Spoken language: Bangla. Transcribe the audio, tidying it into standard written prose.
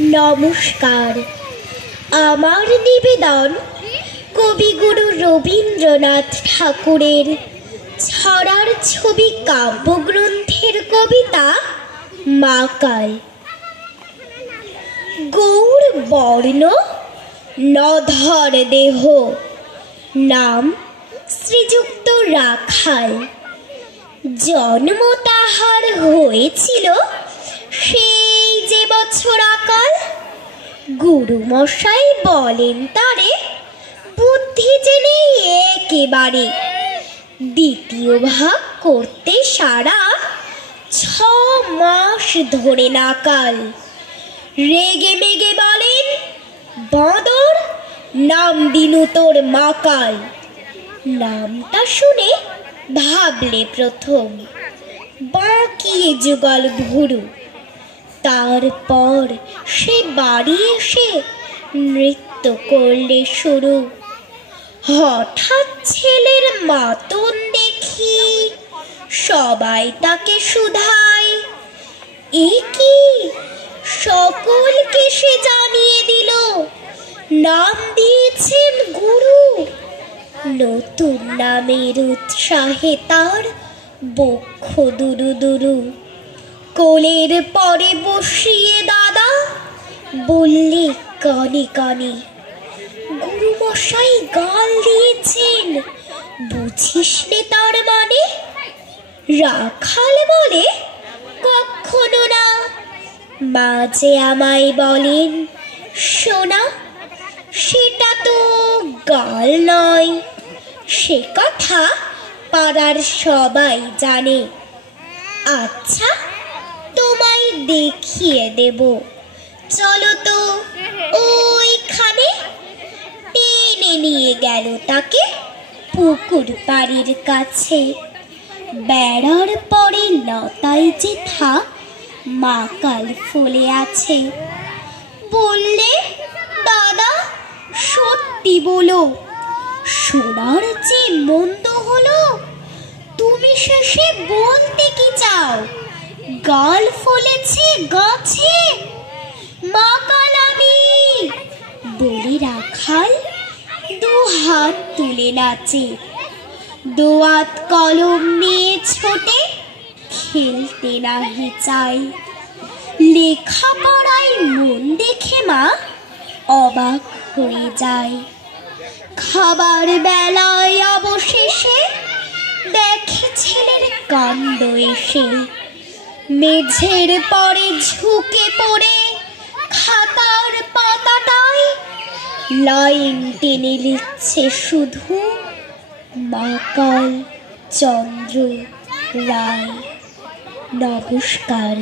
নমস্কার। আমার নিবেদন কবিগুরু রবীন্দ্রনাথ ঠাকুরের ছড়ার ছবি কাব্যগ্রন্থের কবিতা মাকাল। গৌর বর্ণ নধর দেহ, নাম শ্রীযুক্ত রাখাল। জন্ম তাহার হয়েছিল সেই যে বছর আকাল। গুরুমশাই বলেন তারে বুদ্ধি যে নেই একেবারে, দ্বিতীয় ভাগ করতে সারা 6 মাস ধরে নাকাল। রেগে মেগে বলেন, বাঁদর নাম দিনু তোর মাকাল। নামটা শুনে ভাবলে প্রথম, বাঁকিয়ে যুগল ভুরু। তারপর সে বাড়ি এসে নৃত্য করলে শুরু। হঠাৎ ছেলের মাতন দেখি সবাই তাকে শুধায়, এ কি সকলকে সে জানিয়ে দিল, নাম দিয়েছেন গুরু। নতুন নামের উৎসাহে তার বক্ষ দুরু দুরু। কোলের পরে বসিয়ে দাদা বললে কানে কানে, গুরুমশাই গাল দিয়েছেন, বুঝিস নে তার মানে? রাখাল বলে, কখনো না। মাঝে আমায় বলেন, শোনা, সেটা তো গাল নয়, সে কথা পাড়ার সবাই জানে। আচ্ছা, তোমায় দেখিয়ে দেব, চলো তো ওইখানে। টেনে নিয়ে গেল তাকে পুকুর পাড়ির কাছে। বেড়ার পরে লতায় যেথা মাকাল ফলে আছে। বললে, দাদা সত্যি বলো, শোনার যে মন্দ হলো, তুমি শেষে বলতে কি চাও, গাল ফলেছে গাছে? মাকাল আমি বলি রাখাল, 2 হাত তুলে নাচে। দোয়াত কলম নিয়ে ছোটে, খেলতে নাহি চাই। লেখাপড়ায় মন দেখে মা অবাক হয়ে যায়। খাবার বেলায় অবশেষে দেখে ছেলের কাণ্ড এসে। মেঝের পরে ঝুঁকে পড়ে খাতার পাতাটায় লাইন টেনে লিখছে শুধু মাকাল চন্দ্র রায়। নমস্কার।